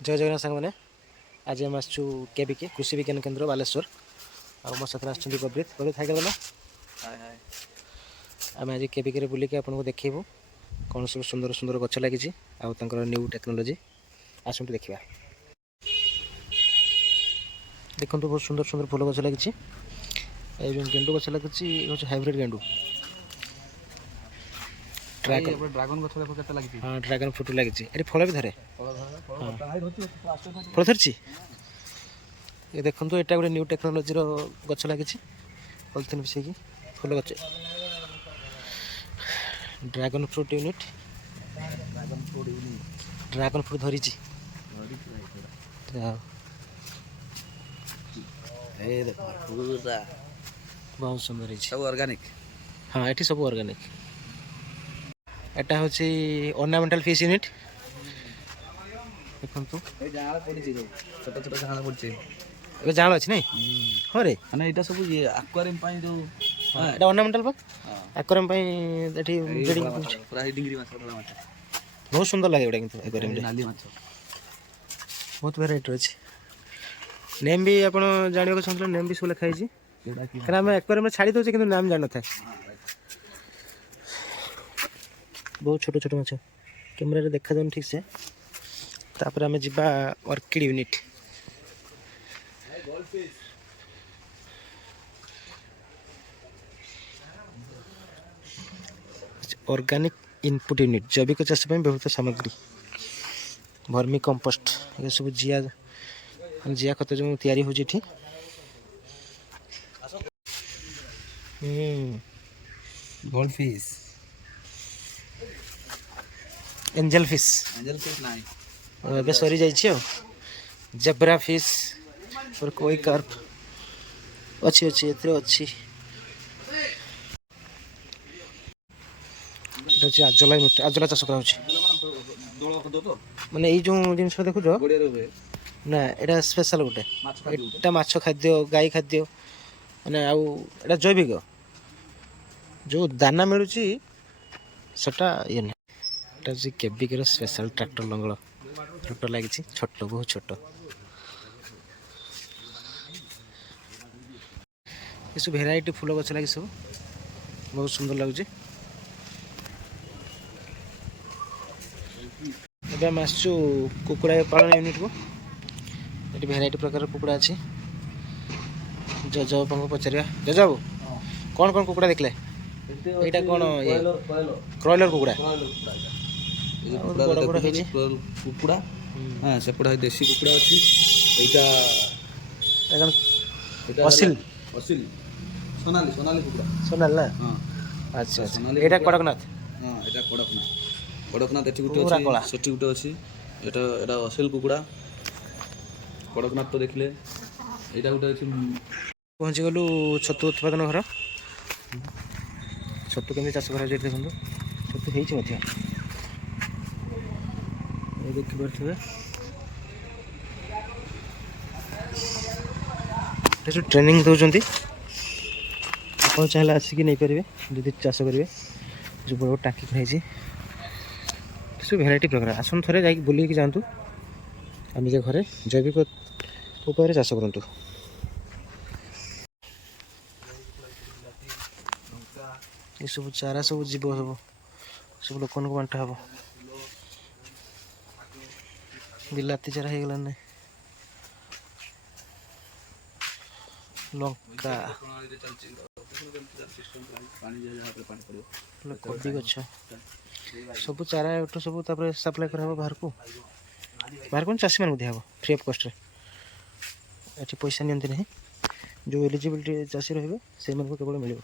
जय जगन्नाथ सांग मैंने आज आम आसु केबिके कृषि विज्ञान केन्द्र बालेश्वर आ मो साथ आसुँच बबृत बबृत हाई गल आम आज केबिके बुलिक आपको देखू कौन सब सुंदर सुंदर गच लगी न्यू टेक्नोलोजी आसतु देखा देखो बहुत सुंदर सुंदर फूल गच लगी गेंडु गच लगी हूँ हाइब्रिड गेंडु ड्रागन गछ देखो केते लागिଛି हाँ ड्रागन फ्रूट लगी ये फल भी धरे फल धरची ये देखो यहाँ गोटे न्यू टेक्नोलोजी गच लगी पॉलिथिन मिसेकी फूल गच dragon fruit unit dragon fruit धरी बहुत सुंदर सब ऑर्गेनिक हाँ ये सब ऑर्गेनिक एटा हूँ ऑर्नामेंटल फिश यूनिट देखो छोट छोट झाड़ पड़ছে ए जाल अच्छी नहीं हाँ रे माने एटा सब ये एक्वेरियम पाई जो एटा ऑर्नामेंटल पा एक्वेरियम पाई एठी ब्रीडिंग पूरा डिंगरी माछ बड़ा माछ बहुत सुंदर लगे एटा किंतु एक्वेरियम रे नाली माछ बहुत वेराइटी अछि नेम भी आपण जानियो को संतल नेम भी सब लिखा है कारण हम एक्वेरियम में छाड़ी दोचे किंतु नाम जान था बहुत छोट छोट माछ कैमरा रे देखा जान ठीक से तापर हमें जिबा orchid unit organic input unit जैविक चाष व्यवहृत सामग्री वर्मी कंपोस्ट ये सब जिया जिया खत जो तैयारी हो गोल्ड फिश एंजल फिश नहीं ଏବେ ସରି ଯାଇଛି ଆଉ ଜେବ୍ରା ଫିश और कोई कार्प अच्छी अच्छी एथरे अच्छी এটা আজলা আজলা চাষ করা হচ্ছে মানে এই যে জিনিস দেখুছ না এটা স্পেশাল গোটে এটা মাছ খাদ্য গাଈ খাদ্য মানে আউ এটা জৈবিক जो दाना मिलूची सेटा ये ना এটা যে কেবিকের স্পেশাল ট্রাক্টর লঙ্গল ট্রাক্টর লাগিছি ছোট বহুত ছোট ये सब भेराइटी फूल गछ लगी सब बहुत सुंदर लगुच ଏବେ ଆମେ ଆସିଛୁ କୁକୁଡ଼ା ପାଳନ ୟୁନିଟ୍ को ଏଠି ଭେରାଇଟି ପ୍ରକାର କୁକୁଡ଼ା ଅଛି ଜଜବାବୁଙ୍କୁ ପଚାରିବା ଜଜବାବୁ କ'ଣ କ'ଣ କୁକୁଡ଼ା ଦେଖିଲେ ଏଇଟା କ'ଣ କ୍ରଏଲର କୁକୁଡ଼ା ବଡ଼ ବଡ଼ ହେଇଛି କୁକୁଡ଼ା ହଁ ସେପଟେ ଦେଶୀ କୁକୁଡ଼ା ଅଛି ଏଇଟା ଅସିଲ ଅସିଲ সোনালি সোনালি কুকুଡ଼ା সোনাল না ହଁ আচ্ছা আচ্ছা এটা কড়কনাথ ହଁ ଏଇଟା କଡ଼କନାଥ କଡ଼କନାଥ ଏଠି ଗୋଟେ ଅଛି ସେଠି ଗୋଟେ ଅଛି ଏଇଟା ଏଇଟା ଅସିଲ କୁକୁଡ଼ା କଡ଼କନାଥ ତ ଦେଖିଲେ ଏଇଟା ଗୋଟେ ଅଛି ପହଞ୍ଚିଗଲୁ ଛତୁ ଉତ୍ପାଦନ ଘର ଛତୁ କେମିତି ଚାଷ କରାଯାଏ ଦେଖନ୍ତୁ ଛତୁ ହେଇଛି ମଧ୍ୟ ଦେଖିପାରୁଥିବେ ଏଠି ଟ୍ରେନିଂ ଦେଉଛନ୍ତି ଆପଣ ଚାହିଁଲେ ଆସିକି ନେଇପାରିବେ ଯଦି ଚାଷ କରିବେ ଯେଉଁ ବଡ଼ ବଡ଼ ଟାଙ୍କି ହେଇଛି ସବୁ ଭେରାଇଟି ପ୍ରକାର ଆସନ୍ତୁ ଥରେ ଯାଇକି ବୁଲିକି ଯାଆନ୍ତୁ ଆଉ ନିଜ ଘରେ ଜୈବିକ ଉପାୟରେ ଚାଷ କରନ୍ତୁ ଏସବୁ ଚାରା ସବୁ ଯିବ ସବୁ ଲୋକମାନଙ୍କୁ ବାଣ୍ଟା ହେବ ବିଲାତି ଚାରା ହେଇଗଲାନି ଲଙ୍କା କୋବି ଗଛ ସବୁ ଚାରା ଏଠୁ ସବୁ ତାପରେ ସପ୍ଲାଏ କରାହେବ ବାହାରକୁ ଚାଷୀମାନଙ୍କୁ ଦିଆହେବ ଫ୍ରି ଅଫ୍ କଷ୍ଟରେ ଏଠି ପଇସା ନିଅନ୍ତି ନାହିଁ ଯେଉଁ ଏଲିଜିବିଲିଟି ଚାଷୀ ରହିବେ ସେଇମାନଙ୍କୁ କେବଳ ମିଳିବ